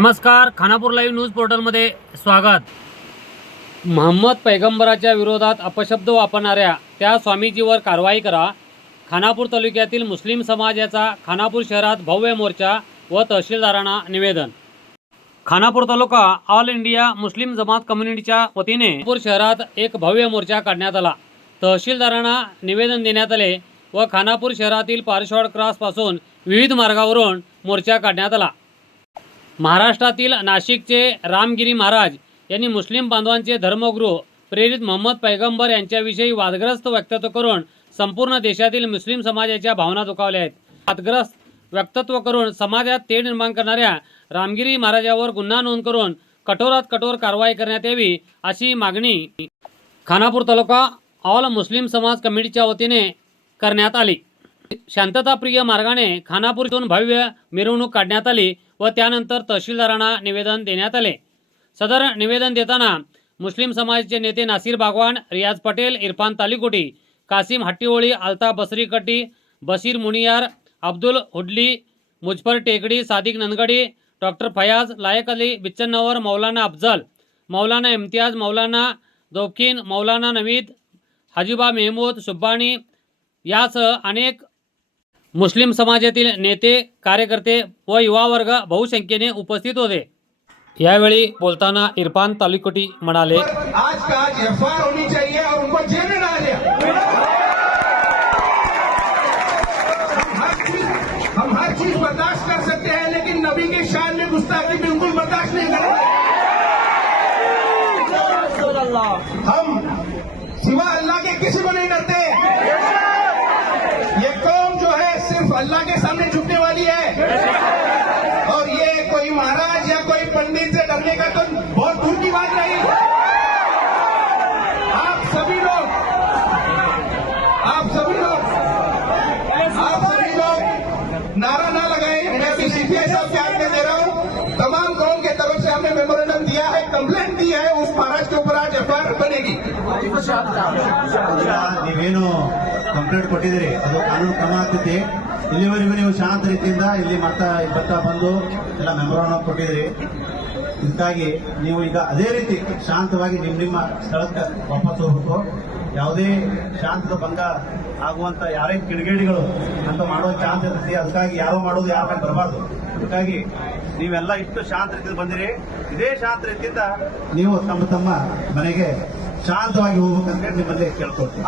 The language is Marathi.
नमस्कार, खानापूर लाईव्ह न्यूज पोर्टलमध्ये स्वागत। मोहम्मद पैगंबराच्या विरोधात अपशब्द वापरणाऱ्या त्या स्वामीजीवर कारवाई करा। खानापूर तालुक्यातील मुस्लिम समाजाचा खानापूर शहरात भव्य मोर्चा व तहसीलदारांना निवेदन। खानापूर तालुका ऑल इंडिया मुस्लिम जमात कम्युनिटीच्या वतीने खानापूर शहरात एक भव्य मोर्चा काढण्यात आला। तहसीलदारांना निवेदन देण्यात आले व खानापूर शहरातील पारशॉड क्रॉस पासून विविध मार्गावरून मोर्चा काढण्यात आला। महाराष्ट्रातील नाशिकचे रामगिरी महाराज यांनी मुस्लिम बांधवांचे धर्मगुरू प्रेरित मोहम्मद पैगंबर यांच्याविषयी वादग्रस्त वक्तव्य करून संपूर्ण देशातील मुस्लिम समाजाच्या भावना दुखावल्या आहेत। वादग्रस्त वक्तव्य करून समाजात तेढ निर्माण करणाऱ्या रामगिरी महाराजावर गुन्हा नोंद करून कठोरात कठोर कारवाई करण्यात यावी अशी मागणी खानापूर तालुका ऑल मुस्लिम समाज कमिटीच्या वतीने करण्यात आली। शांतताप्रिय मार्गाने खानापूरतून भव्य मिरवणूक काढण्यात आली व त्यानंतर तहसीलदारांना निवेदन देण्यात आले। सदर निवेदन देताना मुस्लिम समाजाचे नेते नासिर बागवान, रियाज पटेल, इरफान तालिकोटी, कासिम हट्टीओळी, अल्ताफ बसरीकटी, बशीर मुनियार, अब्दुल हुडली, मुजफर टेकडी, सादिक नंदगडी, डॉक्टर फयाज, लायक अली बिच्चन्नवर, मौलाना अफजल, मौलाना इम्तियाज, मौलाना दौखीन, मौलाना नवीद, हाजीबा मेहमूद सुब्बानी यासह अनेक मुस्लिम समाजातील नेते, कार्यकर्ते व युवा वर्ग बहुसंख्येने उपस्थित होते। यावेळी बोलताना इरफान तालिकोटी म्हणाले, आज का आज एफआईआर होनी चाहिए और उनको जेल में डाल दिया। हम हर चीज बर्दाश्त कर सकते हैं, लेकिन नबी के शान में गुस्ताखी बिल्कुल बर्दाश्त नहीं करेंगे। हम सिवा अल्लाह के किसी को नहीं डरते। ये कौम जो है सिर्फ अल्लाह के सामने झुकने वाली है, और ये कोई महाराज या कोई पंडित से डरने का तो बहुत दूर की बात रही। आप सभी लोग नारा ना लगाएं। मैं सीपीआई साहब के हाथ में दे रहा हूँ। तमाम कौम के तरफ से हमने मेमोरेंडम दिया है, कंप्लेंट दी है, उस महाराज के ऊपर आज एफआईआर बनेगी। ನೀವೇನು ಕಂಪ್ಲೇಂಟ್ ಕೊಟ್ಟಿದ್ದೀರಿ ಅದು ಕಾನೂನು ಕ್ರಮ ಆಗ್ತೈತಿ। ಇಲ್ಲಿವರೆಗೂ ನೀವು ಶಾಂತ ರೀತಿಯಿಂದ ಇಲ್ಲಿ ಬರ್ತಾ ಬಂದು ಎಲ್ಲ ಮೆಮೊರಾಂಡಮ್ ಕೊಟ್ಟಿದ್ದೀರಿ। ಇದಕ್ಕಾಗಿ ನೀವು ಈಗ ಅದೇ ರೀತಿ ಶಾಂತವಾಗಿ ನಿಮ್ಮ ಸ್ಥಳಕ್ಕೆ ವಾಪಸ್ ಹೋಗ್ಬೇಕು। ಯಾವುದೇ ಶಾಂತದ ಭಂಗ ಆಗುವಂತ ಯಾರೇ ಕಿಡಿಗೇಡಿಗಳು ಅಂತ ಮಾಡೋ ಚಾನ್ಸ್ ಇರ್ತೈತಿ। ಅದಕ್ಕಾಗಿ ಯಾರೋ ಮಾಡೋದು ಯಾರ ಮೇಲೆ ಬರಬಾರ್ದು। ಅದಕ್ಕಾಗಿ ನೀವೆಲ್ಲ ಇಷ್ಟು ಶಾಂತ ರೀತಿಯಿಂದ ಬಂದಿರಿ। ಇದೇ ಶಾಂತ ರೀತಿಯಿಂದ ನೀವು ತಮ್ಮ ಮನೆಗೆ ಶಾಂತವಾಗಿ ಹೋಗ್ಬೇಕಂತ ನಿಮ್ಮಲ್ಲಿ ಕೇಳ್ಕೊಳ್ತೀನಿ।